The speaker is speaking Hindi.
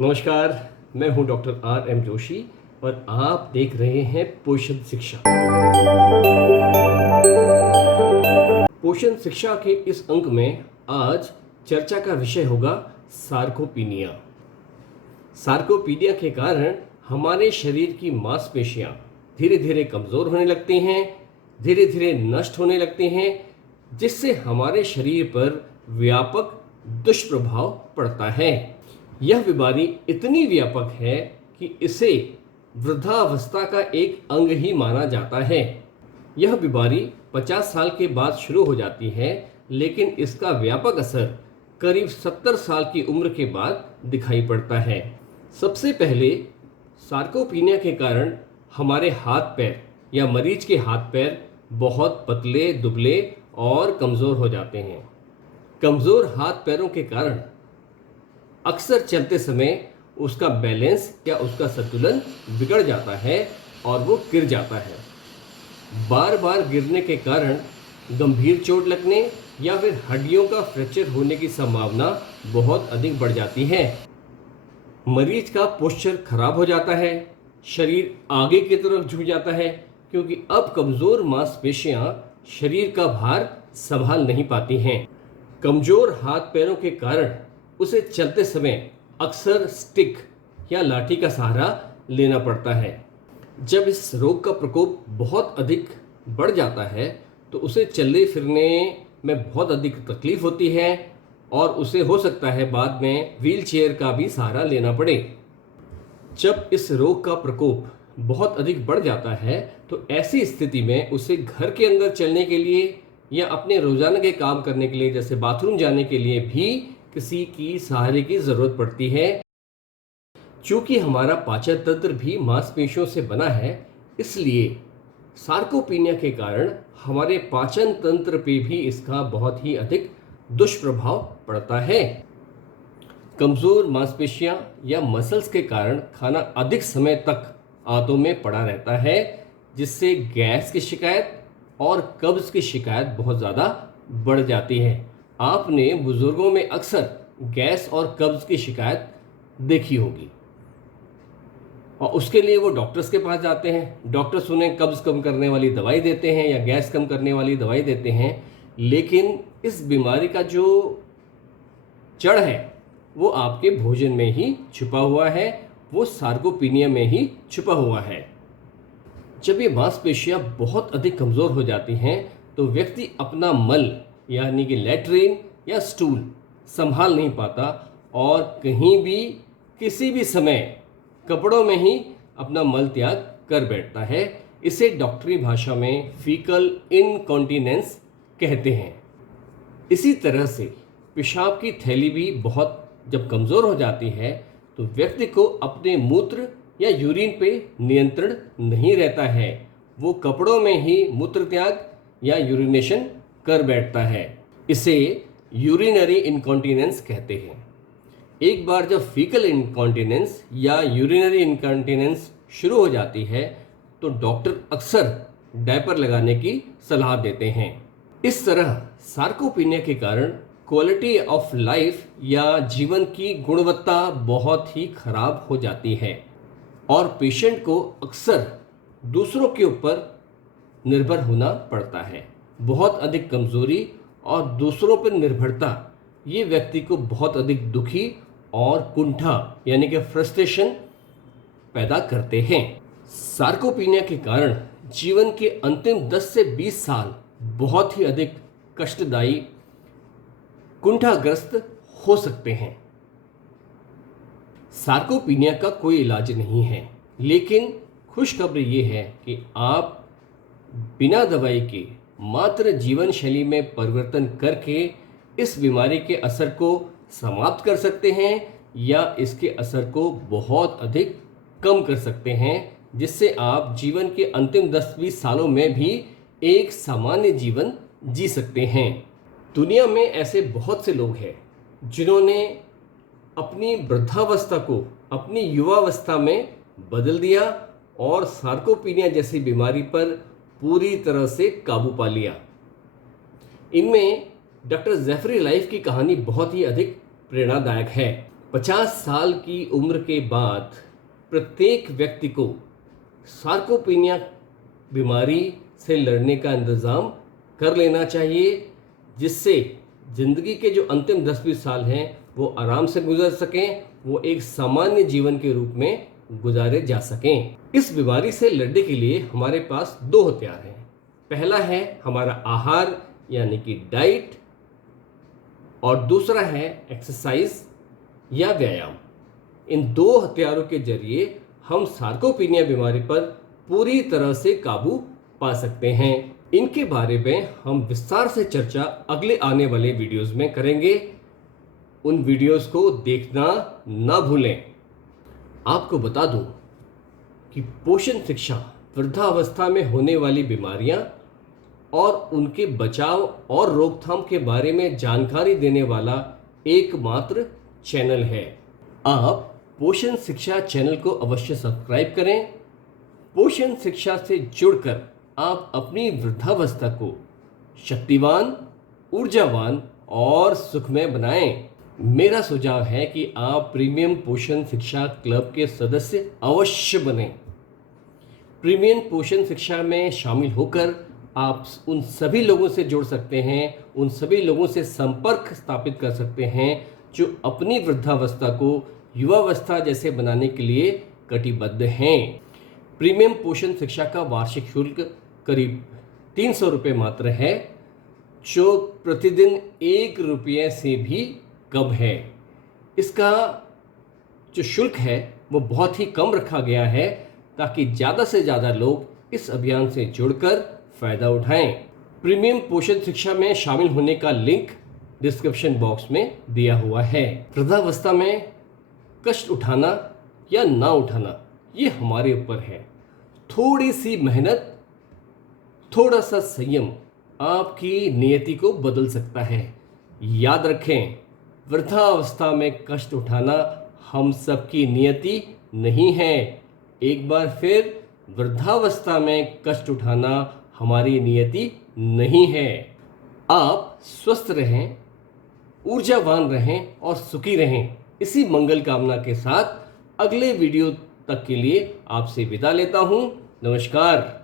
नमस्कार। मैं हूं डॉक्टर आर एम जोशी और आप देख रहे हैं पोषण शिक्षा। पोषण शिक्षा के इस अंक में आज चर्चा का विषय होगा सार्कोपीनिया। सार्कोपीनिया के कारण हमारे शरीर की मांसपेशियां धीरे धीरे कमज़ोर होने लगती हैं, धीरे धीरे नष्ट होने लगती हैं, जिससे हमारे शरीर पर व्यापक दुष्प्रभाव पड़ता है। यह बीमारी इतनी व्यापक है कि इसे वृद्धावस्था का एक अंग ही माना जाता है। यह बीमारी 50 साल के बाद शुरू हो जाती है, लेकिन इसका व्यापक असर करीब 70 साल की उम्र के बाद दिखाई पड़ता है। सबसे पहले सार्कोपीनिया के कारण हमारे हाथ पैर या मरीज के हाथ पैर बहुत पतले, दुबले और कमज़ोर हो जाते हैं। कमज़ोर हाथ पैरों के कारण अक्सर चलते समय उसका बैलेंस या उसका संतुलन बिगड़ जाता है और वो गिर जाता है। बार बार गिरने के कारण गंभीर चोट लगने या फिर हड्डियों का फ्रैक्चर होने की संभावना बहुत अधिक बढ़ जाती है। मरीज का पोस्चर खराब हो जाता है, शरीर आगे की तरफ झुक जाता है, क्योंकि अब कमज़ोर मांसपेशियां शरीर का भार संभाल नहीं पाती हैं। कमज़ोर हाथ पैरों के कारण उसे चलते समय अक्सर स्टिक या लाठी का सहारा लेना पड़ता है। जब इस रोग का प्रकोप बहुत अधिक बढ़ जाता है तो उसे चलने फिरने में बहुत अधिक तकलीफ होती है और उसे हो सकता है बाद में व्हील चेयर का भी सहारा लेना पड़े। जब इस रोग का प्रकोप बहुत अधिक बढ़ जाता है तो ऐसी स्थिति में उसे घर के अंदर चलने के लिए या अपने रोजाना के काम करने के लिए, जैसे बाथरूम जाने के लिए भी किसी की सहारे की जरूरत पड़ती है। चूंकि हमारा पाचन तंत्र भी मांसपेशियों से बना है, इसलिए सार्कोपीनिया के कारण हमारे पाचन तंत्र पे भी इसका बहुत ही अधिक दुष्प्रभाव पड़ता है। कमजोर मांसपेशियां या मसल्स के कारण खाना अधिक समय तक आंतों में पड़ा रहता है, जिससे गैस की शिकायत और कब्ज की शिकायत बहुत ज़्यादा बढ़ जाती है। आपने बुजुर्गों में अक्सर गैस और कब्ज की शिकायत देखी होगी और उसके लिए वो डॉक्टर्स के पास जाते हैं। डॉक्टर्स उन्हें कब्ज कम करने वाली दवाई देते हैं या गैस कम करने वाली दवाई देते हैं, लेकिन इस बीमारी का जो जड़ है वो आपके भोजन में ही छुपा हुआ है, वो सार्कोपीनिया में ही छुपा हुआ है। जब ये मांसपेशियां बहुत अधिक कमज़ोर हो जाती हैं तो व्यक्ति अपना मल यानी कि लैट्रिन या स्टूल संभाल नहीं पाता और कहीं भी किसी भी समय कपड़ों में ही अपना मल त्याग कर बैठता है। इसे डॉक्टरी भाषा में फीकल इनकॉन्टिनेंस कहते हैं। इसी तरह से पेशाब की थैली भी बहुत जब कमज़ोर हो जाती है तो व्यक्ति को अपने मूत्र या यूरिन पे नियंत्रण नहीं रहता है। वो कपड़ों में ही मूत्र त्याग या यूरिनेशन कर बैठता है। इसे यूरिनरी इनकॉन्टिनेंस कहते हैं। एक बार जब फीकल इनकॉन्टिनेंस या यूरिनरी इनकॉन्टिनेंस शुरू हो जाती है तो डॉक्टर अक्सर डायपर लगाने की सलाह देते हैं। इस तरह सार्कोपीनिया के कारण क्वालिटी ऑफ लाइफ या जीवन की गुणवत्ता बहुत ही खराब हो जाती है और पेशेंट को अक्सर दूसरों के ऊपर निर्भर होना पड़ता है। बहुत अधिक कमज़ोरी और दूसरों पर निर्भरता ये व्यक्ति को बहुत अधिक दुखी और कुंठा यानी कि फ्रस्ट्रेशन पैदा करते हैं। सार्कोपीनिया के कारण जीवन के अंतिम 10 से 20 साल बहुत ही अधिक कष्टदायी, कुंठाग्रस्त हो सकते हैं। सार्कोपीनिया का कोई इलाज नहीं है, लेकिन खुशखबरी ये है कि आप बिना दवाई के मात्र जीवन शैली में परिवर्तन करके इस बीमारी के असर को समाप्त कर सकते हैं या इसके असर को बहुत अधिक कम कर सकते हैं, जिससे आप जीवन के अंतिम 10-20 सालों में भी एक सामान्य जीवन जी सकते हैं। दुनिया में ऐसे बहुत से लोग हैं जिन्होंने अपनी वृद्धावस्था को अपनी युवावस्था में बदल दिया और सार्कोपीनिया जैसी बीमारी पर पूरी तरह से काबू पा लिया। इनमें डॉक्टर जेफरी लाइफ की कहानी बहुत ही अधिक प्रेरणादायक है। 50 साल की उम्र के बाद प्रत्येक व्यक्ति को सार्कोपीनिया बीमारी से लड़ने का इंतज़ाम कर लेना चाहिए, जिससे ज़िंदगी के जो अंतिम 10-20 साल हैं वो आराम से गुजर सकें, वो एक सामान्य जीवन के रूप में गुजारे जा सकें। इस बीमारी से लड़ने के लिए हमारे पास 2 हथियार हैं। पहला है हमारा आहार यानी कि डाइट, और दूसरा है एक्सरसाइज या व्यायाम। इन 2 हथियारों के जरिए हम सार्कोपीनिया बीमारी पर पूरी तरह से काबू पा सकते हैं। इनके बारे में हम विस्तार से चर्चा अगले आने वाले वीडियोस में करेंगे। उन वीडियोस को देखना ना भूलें। आपको बता दूं कि पोषण शिक्षा वृद्धावस्था में होने वाली बीमारियां और उनके बचाव और रोकथाम के बारे में जानकारी देने वाला एकमात्र चैनल है। आप पोषण शिक्षा चैनल को अवश्य सब्सक्राइब करें। पोषण शिक्षा से जुड़कर आप अपनी वृद्धावस्था को शक्तिवान, ऊर्जावान और सुखमय बनाएं। मेरा सुझाव है कि आप प्रीमियम पोषण शिक्षा क्लब के सदस्य अवश्य बनें। प्रीमियम पोषण शिक्षा में शामिल होकर आप उन सभी लोगों से जुड़ सकते हैं, उन सभी लोगों से संपर्क स्थापित कर सकते हैं जो अपनी वृद्धावस्था को युवावस्था जैसे बनाने के लिए कटिबद्ध हैं। प्रीमियम पोषण शिक्षा का वार्षिक शुल्क करीब 300 रुपये मात्र है, जो प्रतिदिन 1 रुपये से भी कम है। इसका जो शुल्क है वो बहुत ही कम रखा गया है ताकि ज़्यादा से ज़्यादा लोग इस अभियान से जुड़कर फ़ायदा उठाएं। प्रीमियम पोषण शिक्षा में शामिल होने का लिंक डिस्क्रिप्शन बॉक्स में दिया हुआ है। वृद्धावस्था में कष्ट उठाना या ना उठाना ये हमारे ऊपर है। थोड़ी सी मेहनत, थोड़ा सा संयम आपकी नियति को बदल सकता है। याद रखें, वृद्धावस्था में कष्ट उठाना हम सबकी नियति नहीं है। एक बार फिर, वृद्धावस्था में कष्ट उठाना हमारी नियति नहीं है। आप स्वस्थ रहें, ऊर्जावान रहें और सुखी रहें। इसी मंगल कामना के साथ अगले वीडियो तक के लिए आपसे विदा लेता हूं। नमस्कार।